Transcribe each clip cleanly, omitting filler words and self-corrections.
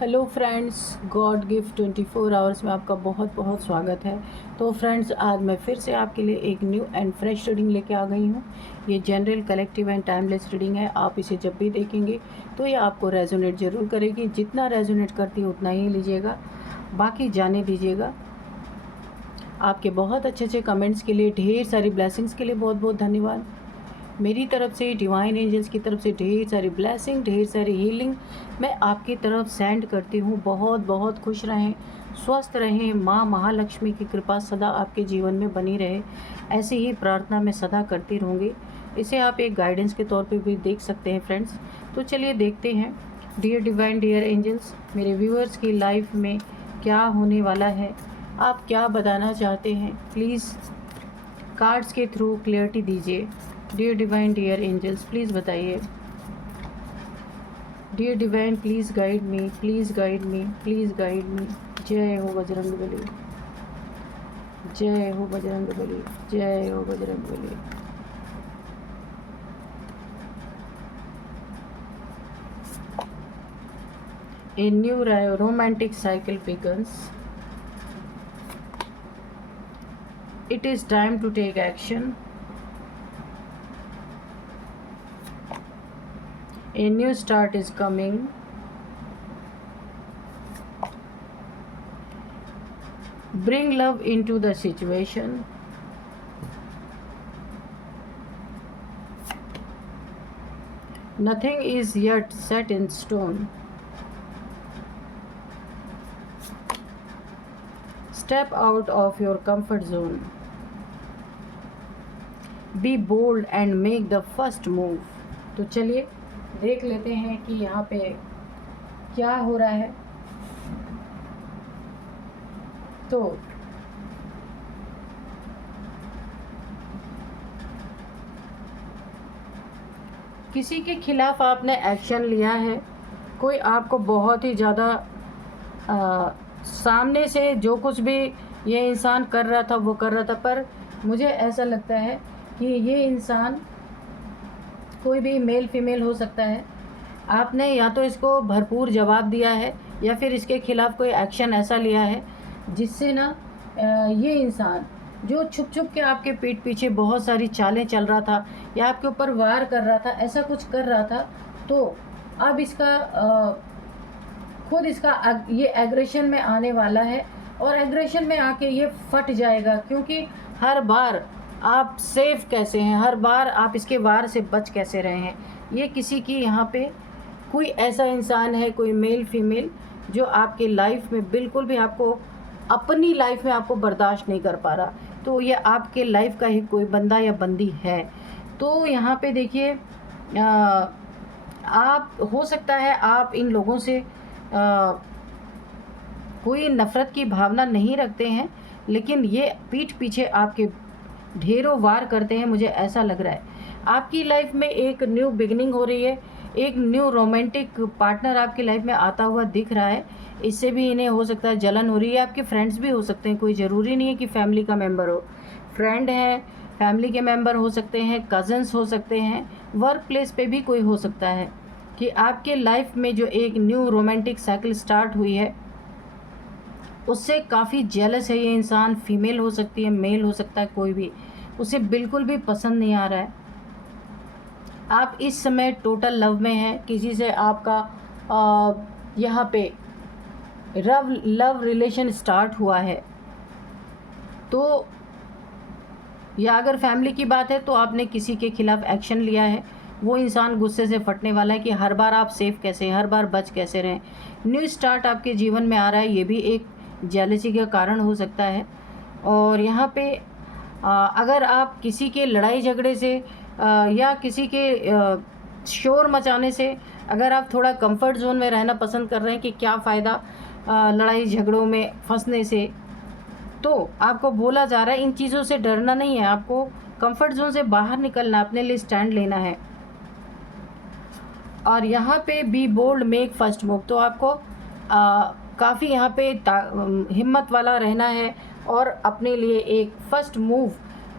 Hello friends, God gift 24 hours में आपका बहुत बहुत स्वागत है। तो फ्रेंड्स, आज मैं फिर से आपके लिए एक न्यू एंड फ्रेश रीडिंग लेके आ गई हूँ। ये general, collective and timeless reading है। आप इसे जब भी देखेंगे तो ये आपको रेजोनेट ज़रूर करेगी। जितना रेजोनेट करती है उतना ही लीजिएगा, बाकी जाने दीजिएगा। आपके बहुत अच्छे अच्छे कमेंट्स के लिए, ढेर सारी ब्लेसिंग्स के लिए बहुत बहुत धन्यवाद। मेरी तरफ से, डिवाइन एंजल्स की तरफ से ढेर सारी ब्लेसिंग, ढेर सारी हीलिंग मैं आपकी तरफ सेंड करती हूँ। बहुत बहुत खुश रहें, स्वस्थ रहें, माँ महालक्ष्मी की कृपा सदा आपके जीवन में बनी रहे, ऐसी ही प्रार्थना मैं सदा करती रहूँगी। इसे आप एक गाइडेंस के तौर पे भी देख सकते हैं फ्रेंड्स। तो चलिए देखते हैं। डियर डिवाइन, डियर एंजल्स, मेरे व्यूअर्स की लाइफ में क्या होने वाला है, आप क्या बताना चाहते हैं, प्लीज़ कार्ड्स के थ्रू क्लियरिटी दीजिए। Dear divine, dear angels, please बताइए। Dear divine, please guide me, please guide me, please guide me. जय हो बजरंगबली, जय हो बजरंगबली, जय हो Bajrangbali. A new romantic cycle begins. It is time to take action. A new start is coming. Bring love into the situation. Nothing is yet set in stone. Step out of your comfort zone. Be bold and make the first move. तो चलिए देख लेते हैं कि यहाँ पे क्या हो रहा है। तो किसी के खिलाफ आपने एक्शन लिया है, कोई आपको बहुत ही ज़्यादा सामने से जो कुछ भी ये इंसान कर रहा था वो कर रहा था, पर मुझे ऐसा लगता है कि ये इंसान कोई भी मेल फीमेल हो सकता है। आपने या तो इसको भरपूर जवाब दिया है या फिर इसके खिलाफ़ कोई एक्शन ऐसा लिया है जिससे ना ये इंसान जो छुप छुप के आपके पीठ पीछे बहुत सारी चालें चल रहा था या आपके ऊपर वार कर रहा था, ऐसा कुछ कर रहा था, तो अब इसका खुद इसका ये एग्रेशन में आने वाला है और एग्रेशन में आके ये फट जाएगा। क्योंकि हर बार आप सेफ कैसे हैं, हर बार आप इसके वार से बच कैसे रहे हैं। ये किसी की यहाँ पे कोई ऐसा इंसान है, कोई मेल फीमेल, जो आपके लाइफ में बिल्कुल भी आपको अपनी लाइफ में आपको बर्दाश्त नहीं कर पा रहा। तो ये आपके लाइफ का ही कोई बंदा या बंदी है। तो यहाँ पे देखिए, आप हो सकता है आप इन लोगों से कोई नफ़रत की भावना नहीं रखते हैं, लेकिन ये पीठ पीछे आपके ढेरों वार करते हैं। मुझे ऐसा लग रहा है आपकी लाइफ में एक न्यू बिगिनिंग हो रही है, एक न्यू रोमांटिक पार्टनर आपकी लाइफ में आता हुआ दिख रहा है। इससे भी इन्हें हो सकता है जलन हो रही है। आपके फ्रेंड्स भी हो सकते हैं, कोई ज़रूरी नहीं है कि फैमिली का मेम्बर हो। फ्रेंड है, फैमिली के मेम्बर हो सकते हैं, कज़न्स हो सकते हैं, वर्क प्लेस पे भी कोई हो सकता है कि आपके लाइफ में जो एक न्यू रोमांटिक साइकिल स्टार्ट हुई है उससे काफ़ी जेलस है ये इंसान। फीमेल हो सकती है, मेल हो सकता है, कोई भी, उसे बिल्कुल भी पसंद नहीं आ रहा है। आप इस समय टोटल लव में हैं, किसी से आपका यहाँ पे लव रिलेशन स्टार्ट हुआ है। तो या अगर फैमिली की बात है तो आपने किसी के खिलाफ़ एक्शन लिया है, वो इंसान गुस्से से फटने वाला है कि हर बार आप सेफ़ कैसे हैं, हर बार बच कैसे रहें। न्यू स्टार्ट आपके जीवन में आ रहा है, ये भी एक जेलसी का कारण हो सकता है। और यहाँ पे अगर आप किसी के लड़ाई झगड़े से या किसी के शोर मचाने से अगर आप थोड़ा कंफर्ट जोन में रहना पसंद कर रहे हैं कि क्या फ़ायदा लड़ाई झगड़ों में फंसने से, तो आपको बोला जा रहा है इन चीज़ों से डरना नहीं है, आपको कंफर्ट जोन से बाहर निकलना, अपने लिए स्टैंड लेना है। और यहाँ पे be bold, make first move, तो आपको काफ़ी यहाँ पे हिम्मत वाला रहना है और अपने लिए एक फ़र्स्ट मूव,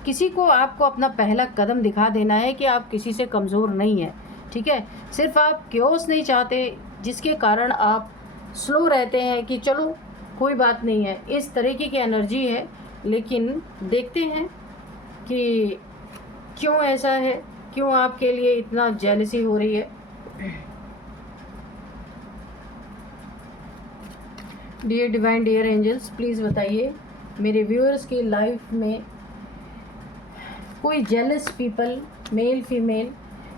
किसी को आपको अपना पहला कदम दिखा देना है कि आप किसी से कमज़ोर नहीं हैं। ठीक है, सिर्फ आप क्योस नहीं चाहते जिसके कारण आप स्लो रहते हैं कि चलो कोई बात नहीं है, इस तरीके की एनर्जी है। लेकिन देखते हैं कि क्यों ऐसा है, क्यों आपके लिए इतना जेलसी हो रही है। Dear divine, dear angels, please बताइए मेरे व्यूअर्स की लाइफ में कोई जेलस पीपल, मेल फीमेल,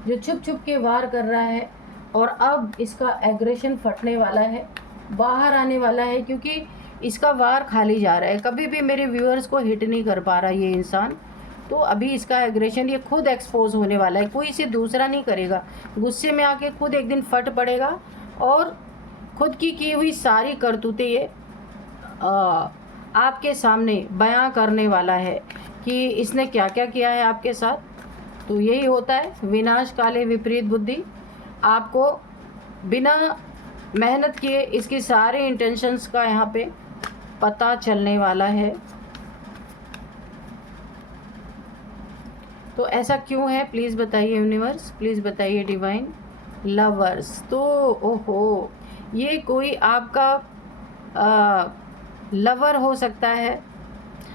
जो छुप छुप के वार कर रहा है और अब इसका एग्रेशन फटने वाला है, बाहर आने वाला है, क्योंकि इसका वार खाली जा रहा है। कभी भी मेरे व्यूअर्स को हिट नहीं कर पा रहा ये इंसान, तो अभी इसका एग्रेशन ये खुद एक्सपोज होने वाला है। कोई इसे दूसरा नहीं करेगा, गुस्से में आके खुद एक दिन फट पड़ेगा और खुद की हुई सारी करतूतें ये आपके सामने बयां करने वाला है कि इसने क्या क्या किया है आपके साथ। तो यही होता है, विनाश काले विपरीत बुद्धि। आपको बिना मेहनत किए इसकी सारे इंटेंशंस का यहाँ पे पता चलने वाला है। तो ऐसा क्यों है, प्लीज़ बताइए यूनिवर्स, प्लीज़ बताइए डिवाइन। लवर्स, तो ओहो, ये कोई आपका लवर हो सकता है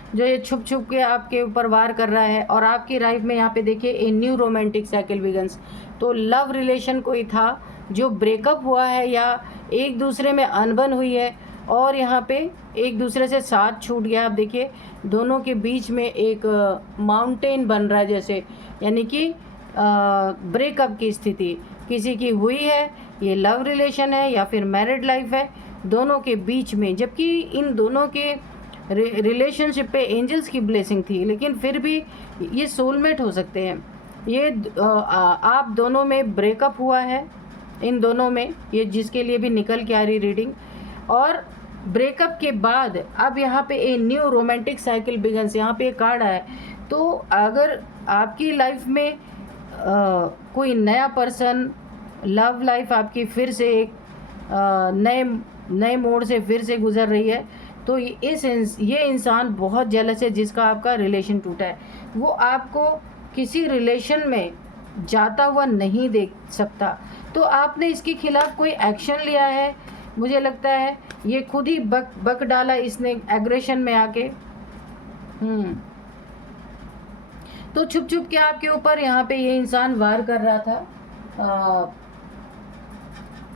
जो ये छुप छुप के आपके ऊपर वार कर रहा है। और आपकी लाइफ में यहाँ पे देखिए a new romantic cycle begins. तो लव रिलेशन कोई था जो ब्रेकअप हुआ है या एक दूसरे में अनबन हुई है और यहाँ पे एक दूसरे से साथ छूट गया। आप देखिए दोनों के बीच में एक माउंटेन बन रहा है जैसे, यानी कि ब्रेकअप की स्थिति किसी की हुई है। ये लव रिलेशन है या फिर मैरिड लाइफ है, दोनों के बीच में, जबकि इन दोनों के रिलेशनशिप पे एंजल्स की ब्लेसिंग थी, लेकिन फिर भी ये सोलमेट हो सकते हैं। ये आप दोनों में ब्रेकअप हुआ है, इन दोनों में, ये जिसके लिए भी निकल के आ रही रीडिंग। और ब्रेकअप के बाद अब यहाँ पे a new romantic cycle begins, यहाँ पे एक कार्ड है। तो अगर आपकी लाइफ में कोई नया पर्सन, लव लाइफ आपकी फिर से एक नए मोड़ से फिर से गुजर रही है, तो ये इंसान बहुत जेलस है जिसका आपका रिलेशन टूटा है। वो आपको किसी रिलेशन में जाता हुआ नहीं देख सकता, तो आपने इसके खिलाफ कोई एक्शन लिया है। मुझे लगता है ये खुद ही बक डाला इसने एग्रेशन में आके। तो छुप छुप के आपके ऊपर यहाँ पे ये इंसान वार कर रहा था।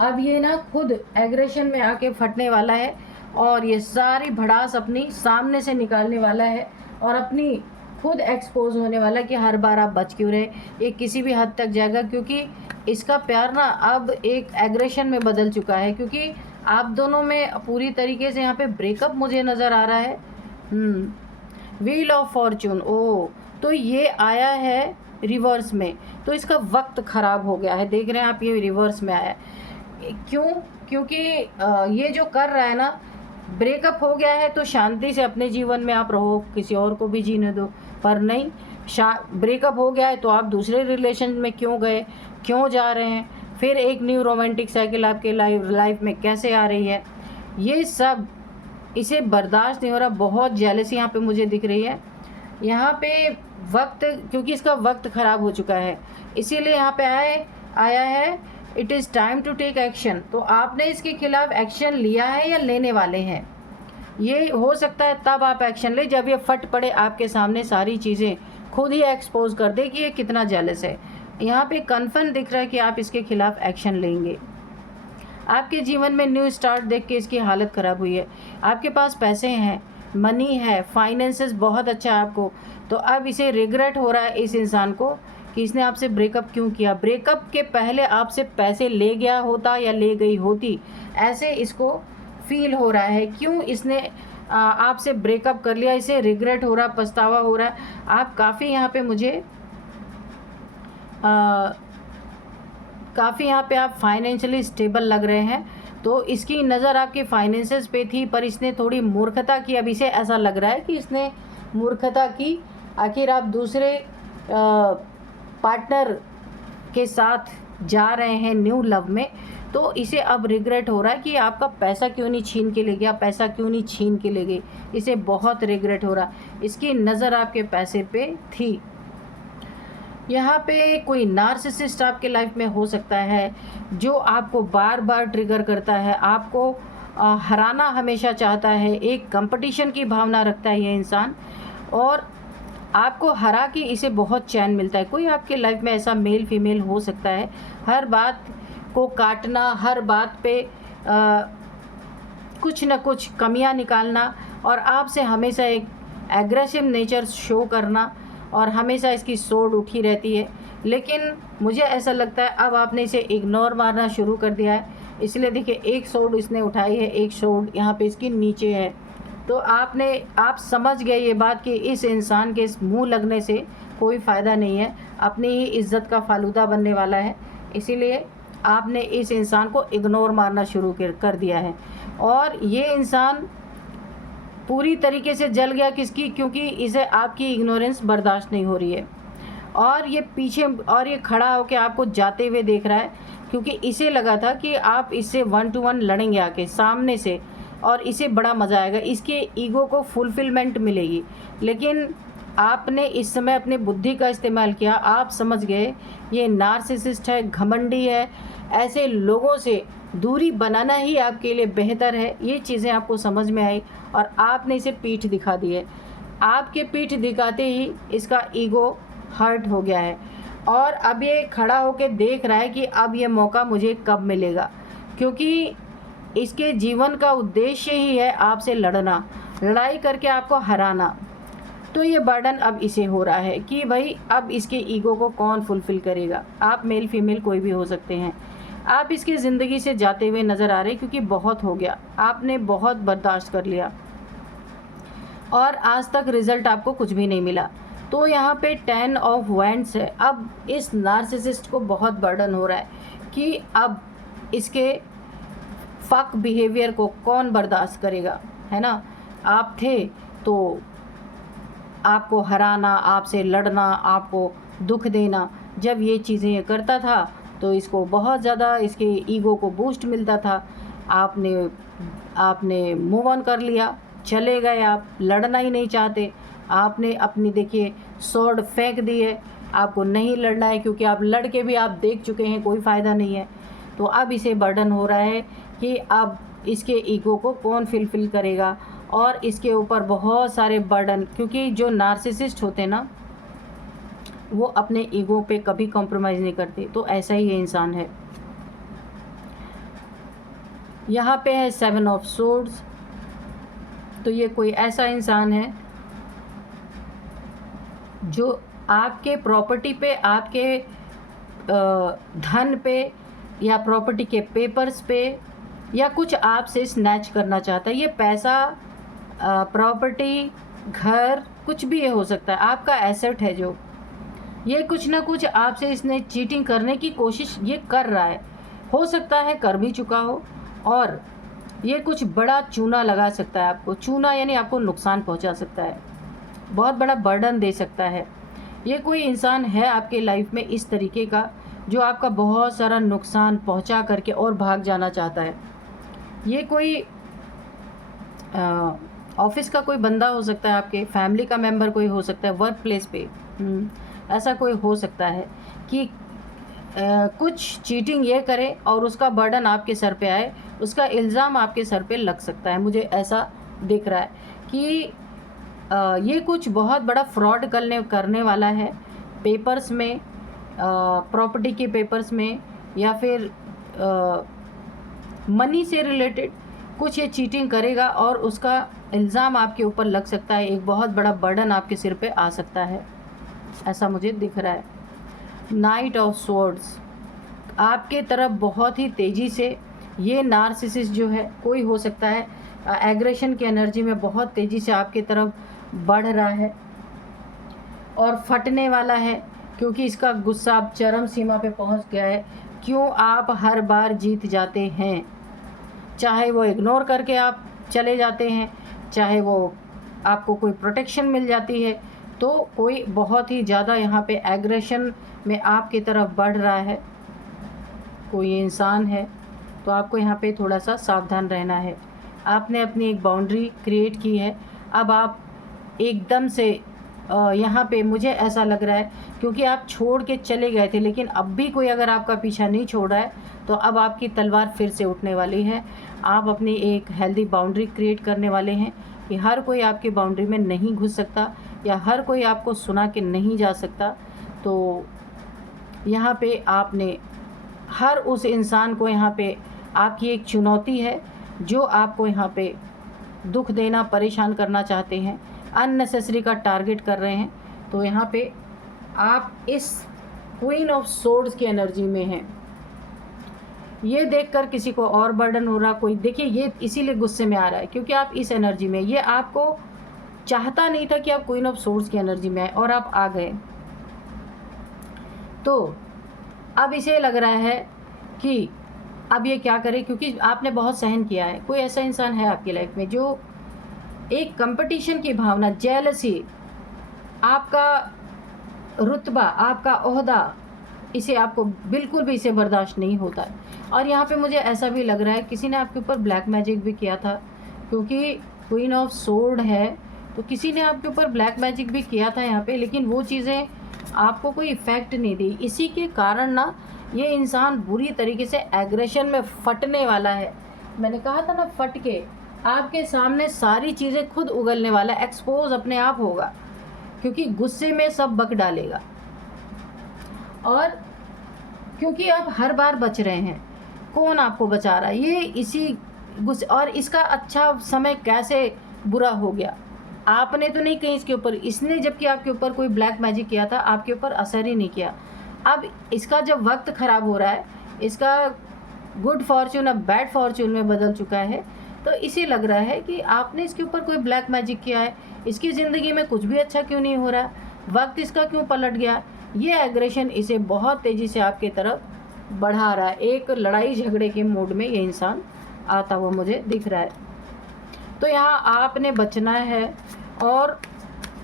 अब ये ना खुद एग्रेशन में आके फटने वाला है और ये सारी भड़ास अपनी सामने से निकालने वाला है और अपनी खुद एक्सपोज होने वाला कि हर बार आप बच क्यों रहे। ये किसी भी हद तक जाएगा, क्योंकि इसका प्यार ना अब एक एग्रेशन में बदल चुका है, क्योंकि आप दोनों में पूरी तरीके से यहाँ पे ब्रेकअप मुझे नज़र आ रहा है। व्हील ऑफ फॉर्चून, ओ, तो ये आया है रिवर्स में, तो इसका वक्त ख़राब हो गया है। देख रहे हैं आप, ये रिवर्स में आया है। क्यों? क्योंकि ये जो कर रहा है ना, ब्रेकअप हो गया है तो शांति से अपने जीवन में आप रहो, किसी और को भी जीने दो, पर नहीं, ब्रेकअप हो गया है तो आप दूसरे रिलेशन में क्यों गए, क्यों जा रहे हैं, फिर एक न्यू रोमांटिक साइकिल आपके लाइफ में कैसे आ रही है, ये सब इसे बर्दाश्त नहीं हो रहा। बहुत जेलसी यहाँ पे मुझे दिख रही है। यहाँ पे वक्त, क्योंकि इसका वक्त ख़राब हो चुका है, इसीलिए यहाँ पे आया है it is time to take action. तो आपने इसके खिलाफ एक्शन लिया है या लेने वाले हैं, ये हो सकता है तब आप एक्शन ले जब ये फट पड़े आपके सामने, सारी चीज़ें खुद ही एक्सपोज कर दे कि ये कितना जेलस है। यहाँ पे कन्फर्म दिख रहा है कि आप इसके खिलाफ एक्शन लेंगे। आपके जीवन में न्यू स्टार्ट देख के इसकी हालत ख़राब हुई है। आपके पास पैसे हैं, मनी है, फाइनेंसेस बहुत अच्छा है आपको, तो अब इसे रिग्रेट हो रहा है इस इंसान को कि इसने आपसे ब्रेकअप क्यों किया। ब्रेकअप के पहले आपसे पैसे ले गया होता या ले गई होती, ऐसे इसको फील हो रहा है। क्यों इसने आपसे ब्रेकअप कर लिया, इसे रिग्रेट हो रहा, पछतावा हो रहा है। आप काफ़ी यहाँ पे मुझे काफ़ी यहाँ पे आप फाइनेंशियली स्टेबल लग रहे हैं, तो इसकी नज़र आपके फाइनेंसेस पे थी, पर इसने थोड़ी मूर्खता की। अब इसे ऐसा लग रहा है कि इसने मूर्खता की। आखिर आप दूसरे पार्टनर के साथ जा रहे हैं न्यू लव में, तो इसे अब रिग्रेट हो रहा है कि आपका पैसा क्यों नहीं छीन के ले गया, पैसा क्यों नहीं छीन के ले गई। इसे बहुत रिग्रेट हो रहा, इसकी नज़र आपके पैसे पे थी। यहाँ पे कोई नार्सिसिस्ट आपके लाइफ में हो सकता है जो आपको बार बार ट्रिगर करता है, आपको हराना हमेशा चाहता है, एक कंपटीशन की भावना रखता है ये इंसान, और आपको हरा के इसे बहुत चैन मिलता है। कोई आपके लाइफ में ऐसा मेल फीमेल हो सकता है, हर बात को काटना, हर बात पे कुछ न कुछ कमियां निकालना, और आपसे हमेशा एक एग्रेसिव नेचर शो करना, और हमेशा इसकी सोड उठी रहती है। लेकिन मुझे ऐसा लगता है अब आपने इसे इग्नोर मारना शुरू कर दिया है, इसलिए देखिए एक सोड इसने उठाई है, एक सोड यहाँ पे इसकी नीचे है। तो आप समझ गए ये बात कि इस इंसान के इस मुँह लगने से कोई फ़ायदा नहीं है, अपनी ही इज्जत का फालूदा बनने वाला है, इसीलिए आपने इस इंसान को इग्नोर मारना शुरू कर दिया है। और ये इंसान पूरी तरीके से जल गया किसकी, क्योंकि इसे आपकी इग्नोरेंस बर्दाश्त नहीं हो रही है, और ये पीछे और ये खड़ा होकर आपको जाते हुए देख रहा है, क्योंकि इसे लगा था कि आप इससे 1 to 1 लड़ेंगे आके सामने से, और इसे बड़ा मज़ा आएगा, इसके ईगो को फुलफिलमेंट मिलेगी। लेकिन आपने इस समय अपने बुद्धि का इस्तेमाल किया, आप समझ गए ये नार्सिसिस्ट है, घमंडी है, ऐसे लोगों से दूरी बनाना ही आपके लिए बेहतर है। ये चीज़ें आपको समझ में आई और आपने इसे पीठ दिखा दी है। आपके पीठ दिखाते ही इसका ईगो हर्ट हो गया है, और अब ये खड़ा होकर देख रहा है कि अब ये मौका मुझे कब मिलेगा, क्योंकि इसके जीवन का उद्देश्य ही है आपसे लड़ना, लड़ाई करके आपको हराना। तो ये बर्डन अब इसे हो रहा है कि भाई अब इसके ईगो को कौन फुलफ़िल करेगा। आप मेल फीमेल कोई भी हो सकते हैं, आप इसकी ज़िंदगी से जाते हुए नज़र आ रहे, क्योंकि बहुत हो गया, आपने बहुत बर्दाश्त कर लिया और आज तक रिज़ल्ट आपको कुछ भी नहीं मिला। तो यहाँ पे 10 ऑफ वैंड्स है। अब इस नार्सिसिस्ट को बहुत बर्डन हो रहा है कि अब इसके फक बिहेवियर को कौन बर्दाश्त करेगा, है ना। आप थे तो आपको हराना, आपसे लड़ना, आपको दुख देना, जब ये चीज़ें ये करता था तो इसको बहुत ज़्यादा इसके ईगो को बूस्ट मिलता था। आपने मूव ऑन कर लिया, चले गए, आप लड़ना ही नहीं चाहते, आपने अपनी देखिए स्वॉर्ड फेंक दी है, आपको नहीं लड़ना है, क्योंकि आप लड़ के भी आप देख चुके हैं कोई फ़ायदा नहीं है। तो अब इसे बर्डन हो रहा है कि अब इसके ईगो को कौन फुलफिल करेगा, और इसके ऊपर बहुत सारे बर्डन, क्योंकि जो नार्सिसिस्ट होते हैं ना वो अपने ईगो पे कभी कॉम्प्रोमाइज़ नहीं करते। तो ऐसा ही ये इंसान है। यहाँ पे है 7 ऑफ सोर्ड्स। तो ये कोई ऐसा इंसान है जो आपके प्रॉपर्टी पे, आपके धन पे, या प्रॉपर्टी के पेपर्स पे, या कुछ आपसे स्नैच करना चाहता है। ये पैसा, प्रॉपर्टी, घर, कुछ भी ये हो सकता है, आपका एसेट है जो ये कुछ ना कुछ आपसे इसने चीटिंग करने की कोशिश ये कर रहा है। हो सकता है कर भी चुका हो, और ये कुछ बड़ा चूना लगा सकता है आपको। चूना यानी आपको नुकसान पहुंचा सकता है, बहुत बड़ा बर्डन दे सकता है। ये कोई इंसान है आपके लाइफ में इस तरीके का जो आपका बहुत सारा नुकसान पहुंचा करके और भाग जाना चाहता है। ये कोई ऑफिस का कोई बंदा हो सकता है, आपके फैमिली का मेंबर कोई हो सकता है, वर्क प्लेस पे ऐसा कोई हो सकता है कि कुछ चीटिंग ये करे और उसका बर्डन आपके सर पे आए, उसका इल्ज़ाम आपके सर पे लग सकता है। मुझे ऐसा दिख रहा है कि ये कुछ बहुत बड़ा फ्रॉड करने वाला है, पेपर्स में, प्रॉपर्टी के पेपर्स में, या फिर मनी से रिलेटेड कुछ ये चीटिंग करेगा और उसका इल्ज़ाम आपके ऊपर लग सकता है। एक बहुत बड़ा बर्डन आपके सिर पे आ सकता है, ऐसा मुझे दिख रहा है। नाइट ऑफ स्वॉर्ड्स, आपके तरफ बहुत ही तेज़ी से ये नार्सिसिस्ट जो है कोई हो सकता है, एग्रेशन की एनर्जी में बहुत तेज़ी से आपके तरफ बढ़ रहा है और फटने वाला है, क्योंकि इसका गुस्सा अब चरम सीमा पे पहुंच गया है। क्यों आप हर बार जीत जाते हैं, चाहे वो इग्नोर करके आप चले जाते हैं, चाहे वो आपको कोई प्रोटेक्शन मिल जाती है, तो कोई बहुत ही ज़्यादा यहाँ पे एग्रेशन में आपकी तरफ बढ़ रहा है कोई इंसान है। तो आपको यहाँ पे थोड़ा सा सावधान रहना है। आपने अपनी एक बाउंड्री क्रिएट की है, अब आप एकदम से यहाँ पे मुझे ऐसा लग रहा है, क्योंकि आप छोड़ के चले गए थे, लेकिन अब भी कोई अगर आपका पीछा नहीं छोड़ रहा है तो अब आपकी तलवार फिर से उठने वाली है। आप अपनी एक हेल्दी बाउंड्री क्रिएट करने वाले हैं कि हर कोई आपकी बाउंड्री में नहीं घुस सकता या हर कोई आपको सुना के नहीं जा सकता। तो यहाँ पे आपने हर उस इंसान को, यहाँ पे आपकी एक चुनौती है जो आपको यहाँ पे दुख देना, परेशान करना चाहते हैं, अननेसेसरी का टारगेट कर रहे हैं। तो यहाँ पे आप इस क्वीन ऑफ सोर्ड्स की एनर्जी में हैं। ये देखकर किसी को और बर्डन हो रहा, कोई देखिए ये इसीलिए गुस्से में आ रहा है क्योंकि आप इस एनर्जी में, ये आपको चाहता नहीं था कि आप क्वीन ऑफ सोर्ड्स की एनर्जी में आए और आप आ गए। तो अब इसे लग रहा है कि अब ये क्या करे, क्योंकि आपने बहुत सहन किया है। कोई ऐसा इंसान है आपकी लाइफ में जो एक कंपटीशन की भावना, जेलसी, आपका रुतबा, आपका ओहदा, इसे आपको बिल्कुल भी इसे बर्दाश्त नहीं होता है। और यहाँ पे मुझे ऐसा भी लग रहा है किसी ने आपके ऊपर ब्लैक मैजिक भी किया था, क्योंकि क्वीन ऑफ सोर्ड है तो किसी ने आपके ऊपर ब्लैक मैजिक भी किया था यहाँ पे, लेकिन वो चीज़ें आपको कोई इफ़ेक्ट नहीं दी। इसी के कारण ना ये इंसान बुरी तरीके से एग्रेशन में फटने वाला है। मैंने कहा था ना, फट के आपके सामने सारी चीज़ें खुद उगलने वाला, एक्सपोज अपने आप होगा, क्योंकि गुस्से में सब बक डालेगा। और क्योंकि आप हर बार बच रहे हैं, कौन आपको बचा रहा है, ये इसी गुस्से। और इसका अच्छा समय कैसे बुरा हो गया, आपने तो नहीं कहीं इसके ऊपर, इसने जबकि आपके ऊपर कोई ब्लैक मैजिक किया था, आपके ऊपर असर ही नहीं किया। अब इसका जब वक्त ख़राब हो रहा है, इसका गुड फॉर्चून अब बैड फॉर्चून में बदल चुका है, तो इसे लग रहा है कि आपने इसके ऊपर कोई ब्लैक मैजिक किया है, इसकी ज़िंदगी में कुछ भी अच्छा क्यों नहीं हो रहा, वक्त इसका क्यों पलट गया। ये एग्रेशन इसे बहुत तेज़ी से आपके तरफ बढ़ा रहा है। एक लड़ाई झगड़े के मूड में ये इंसान आता हुआ मुझे दिख रहा है। तो यहाँ आपने बचना है और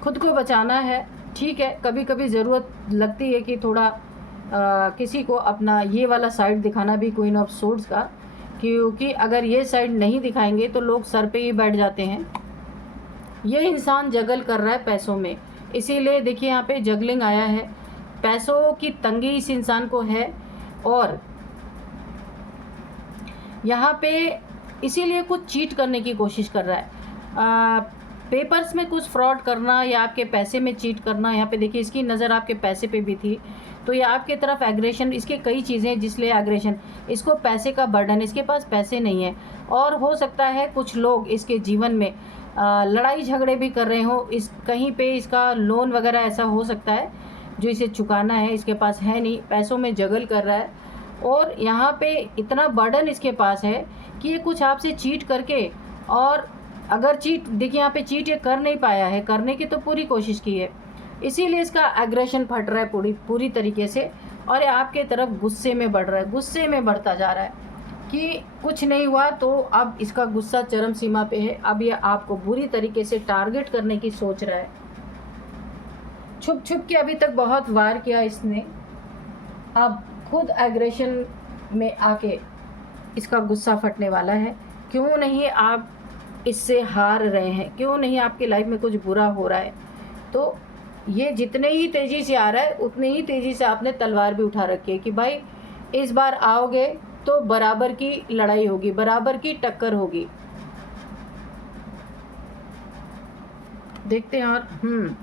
ख़ुद को बचाना है। ठीक है, कभी कभी ज़रूरत लगती है कि थोड़ा किसी को अपना ये वाला साइड दिखाना भी, क्वीन ऑफ सोर्ड्स का, क्योंकि अगर ये साइड नहीं दिखाएंगे तो लोग सर पे ही बैठ जाते हैं। ये इंसान जगल कर रहा है पैसों में, इसीलिए देखिए यहाँ पे जगलिंग आया है। पैसों की तंगी इस इंसान को है और यहाँ पे इसीलिए कुछ चीट करने की कोशिश कर रहा है। पेपर्स में कुछ फ्रॉड करना या आपके पैसे में चीट करना। यहाँ पे देखिए इसकी नज़र आपके पैसे पे भी थी, तो ये आपके तरफ एग्रेशन, इसके कई चीज़ें जिसलिए एग्रेशन, इसको पैसे का बर्डन, इसके पास पैसे नहीं है। और हो सकता है कुछ लोग इसके जीवन में लड़ाई झगड़े भी कर रहे हो, इस कहीं पे इसका लोन वगैरह ऐसा हो सकता है जो इसे चुकाना है, इसके पास है नहीं, पैसों में जगल कर रहा है। और यहाँ पे इतना बर्डन इसके पास है कि ये कुछ आपसे चीट करके, और अगर चीट, देखिए यहाँ पे चीट ये कर नहीं पाया है, करने की तो पूरी कोशिश की है, इसीलिए इसका एग्रेशन फट रहा है पूरी तरीके से। और ये आपके तरफ गुस्से में बढ़ रहा है, गुस्से में बढ़ता जा रहा है कि कुछ नहीं हुआ, तो अब इसका गुस्सा चरम सीमा पे है। अब ये आपको बुरी तरीके से टारगेट करने की सोच रहा है। छुप छुप के अभी तक बहुत वार किया इसने, अब खुद एग्रेशन में आके इसका गुस्सा फटने वाला है। क्यों नहीं आप इससे हार रहे हैं, क्यों नहीं आपकी लाइफ में कुछ बुरा हो रहा है, तो ये जितने ही तेज़ी से आ रहा है उतने ही तेज़ी से आपने तलवार भी उठा रखी है कि भाई इस बार आओगे तो बराबर की लड़ाई होगी, बराबर की टक्कर होगी। देखते हैं। और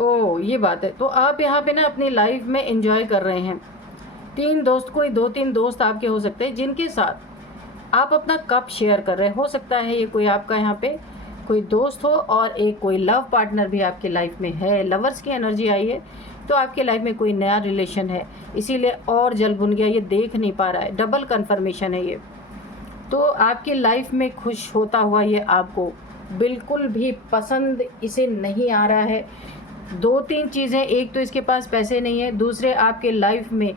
ओ ये बात है। तो आप यहाँ पे ना अपनी लाइफ में एंजॉय कर रहे हैं। कोई 2-3 दोस्त आपके हो सकते हैं जिनके साथ आप अपना कप शेयर कर रहे हो सकता है ये कोई आपका यहाँ पे कोई दोस्त हो, और एक कोई लव पार्टनर भी आपके लाइफ में है। लवर्स की एनर्जी आई है, तो आपके लाइफ में कोई नया रिलेशन है, इसीलिए और जल बुन गया, ये देख नहीं पा रहा है, डबल कन्फर्मेशन है ये। तो आपकी लाइफ में खुश होता हुआ ये आपको बिल्कुल भी पसंद इसे नहीं आ रहा है। 2-3 चीज़ें, एक तो इसके पास पैसे नहीं है, दूसरे आपके लाइफ में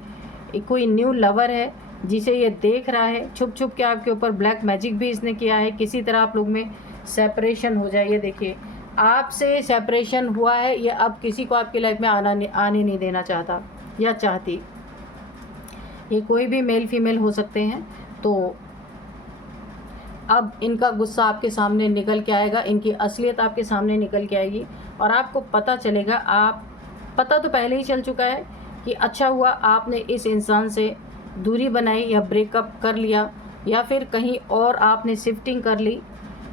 कोई न्यू लवर है जिसे ये देख रहा है। छुप छुप के आपके ऊपर ब्लैक मैजिक भी इसने किया है, किसी तरह आप लोग में सेपरेशन हो जाए। ये देखिए आपसे सेपरेशन हुआ है, ये अब किसी को आपकी लाइफ में आने नहीं देना चाहता या चाहती। ये कोई भी मेल फीमेल हो सकते हैं। तो अब इनका गुस्सा आपके सामने निकल के आएगा, इनकी असलियत आपके सामने निकल के आएगी और आपको पता चलेगा, पता तो पहले ही चल चुका है कि अच्छा हुआ आपने इस इंसान से दूरी बनाई या ब्रेकअप कर लिया या फिर कहीं और आपने शिफ्टिंग कर ली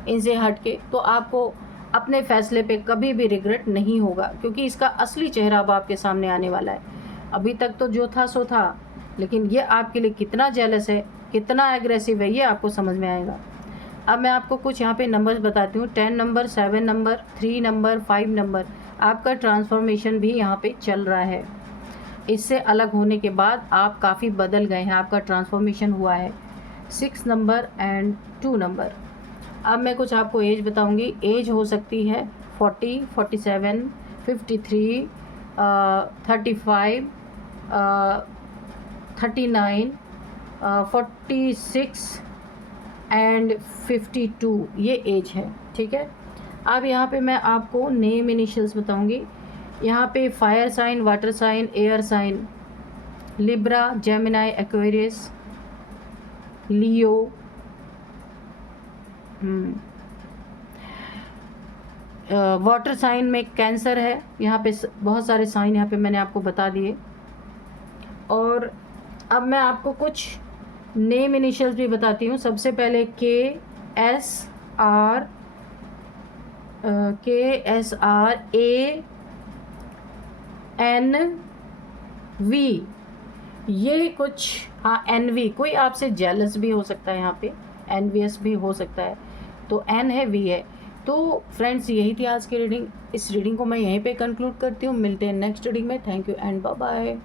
इनसे हट के, तो आपको अपने फ़ैसले पे कभी भी रिग्रेट नहीं होगा, क्योंकि इसका असली चेहरा अब आपके सामने आने वाला है। अभी तक तो जो था सो था, लेकिन ये आपके लिए कितना जेलस है, कितना एग्रेसिव है, ये आपको समझ में आएगा। अब मैं आपको कुछ यहाँ पे नंबर्स बताती हूँ। 10 नंबर, 7 नंबर, 3 नंबर, 5 नंबर, आपका ट्रांसफॉर्मेशन भी यहाँ पे चल रहा है। इससे अलग होने के बाद आप काफ़ी बदल गए हैं, आपका ट्रांसफॉर्मेशन हुआ है। 6 नंबर एंड 2 नंबर। अब मैं कुछ आपको एज बताऊंगी। एज हो सकती है 40, 47, 53, 35, 39, 46 एंड 52, ये एज है, ठीक है। अब यहाँ पे मैं आपको नेम इनिशियल्स बताऊंगी। यहाँ पे fire sign, water sign, air sign, Libra, Gemini, Aquarius, Leo, water sign में कैंसर है। यहाँ पे बहुत सारे साइन यहाँ पे मैंने आपको बता दिए। और अब मैं आपको कुछ नेम इनिशियल्स भी बताती हूँ। सबसे पहले KSR, ANV, ये कुछ, हाँ NV, कोई आपसे जेलस भी हो सकता है, यहाँ पे एनवियस भी हो सकता है, तो N है, V है। तो फ्रेंड्स, यही थी आज की रीडिंग। इस रीडिंग को मैं यहीं पे कंक्लूड करती हूँ। मिलते हैं नेक्स्ट रीडिंग में। Thank you and bye bye.